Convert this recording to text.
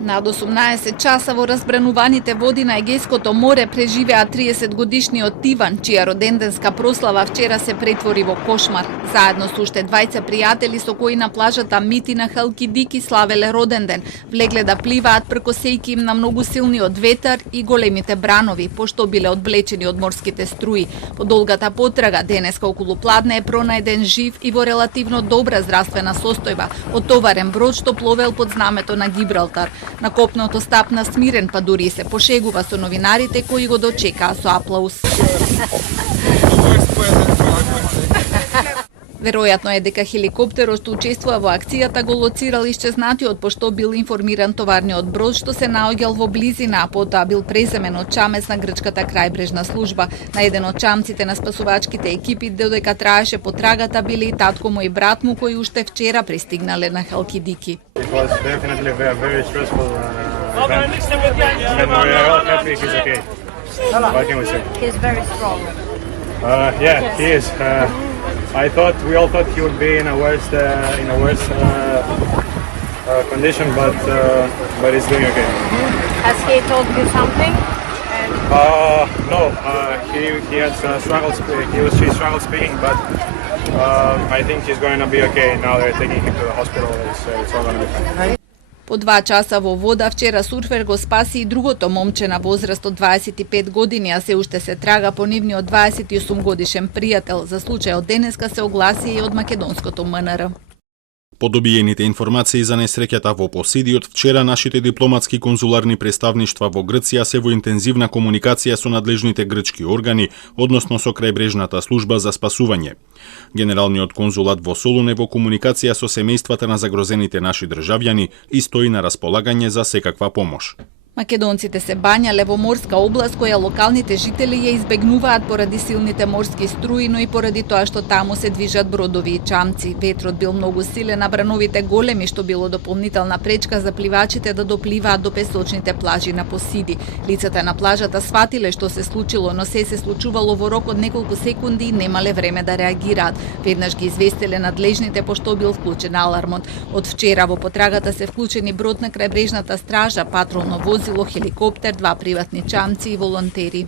Над 18 часа во разбрануваните води на Егејското море преживеа 30-годишниот Тиван, чија роденденска прослава вчера се претвори во кошмар. Заедно со уште 20 пријатели со кои на плажата Мити на Халкидики славеле роденден, влегле да пливаат прекосејки им на многу силниот ветар и големите бранови, пошто биле одвлечени од морските струи. По долгата потрага денеска околу пладне е пронајден жив и во релативно добра здравствена состојба, оттоварен брод што пловел под знамето на Гибралтар. На копното стапна смирен, па дури се пошегува со новинарите кои го дочекаа со аплауз. Веројатно е дека хеликоптерот што учествува во акцијата го лоцирал исчезнатиот, пошто бил информиран товарниот брод што се наоѓал во близина, а потоа бил преземен од чамец на грчката крајбрежна служба. На еден од чамците на спасувачките екипи, додека траеше потрагата, биле и татко му и брат му кои уште вчера пристигнале на Халкидики. It was definitely very stressful event. And we are all happy he's okay. What can we say? He's very strong. Yeah, he is. We all thought he would be in a worse condition, but he's doing okay. Has he told you something? No, he had struggled. She struggled speaking, but I think he's going to be okay. Now they're taking him to the hospital. It's all going to be fine. По 2 часа во вода вчера сурфер го спаси и другото момче на возраст од 25 години, а се уште се трага по нивниот 28 годишен пријател. За случајот денеска се огласи и од македонското МНР. По добиените информации за несреќата во Посидиот, вчера нашите дипломатски конзуларни представништва во Грција се во интензивна комуникација со надлежните грчки органи, односно со крајбрежната служба за спасување. Генералниот конзулат во Солун е во комуникација со семејствата на загрозените наши државјани и стои на располагање за секаква помош. Македонците се бањале во морска област која локалните жители ја избегнуваат поради силните морски струи, но и поради тоа што таму се движат бродови и чамци. Ветрот бил многу силен, а брановите големи, што било дополнителна пречка за пливачите да допливаат до песочните плажи на Посиди. Лицата на плажата сватиле што се случило, но се случувало во рок од неколку секунди и немале време да реагираат. Веднаш ги известиле надлежните пошто бил вклучен алармот. Од вчера во потрагата се вклучени брод на крајбрежната стража, патролно возило, хеликоптер, 2 приватни чамци и волонтери.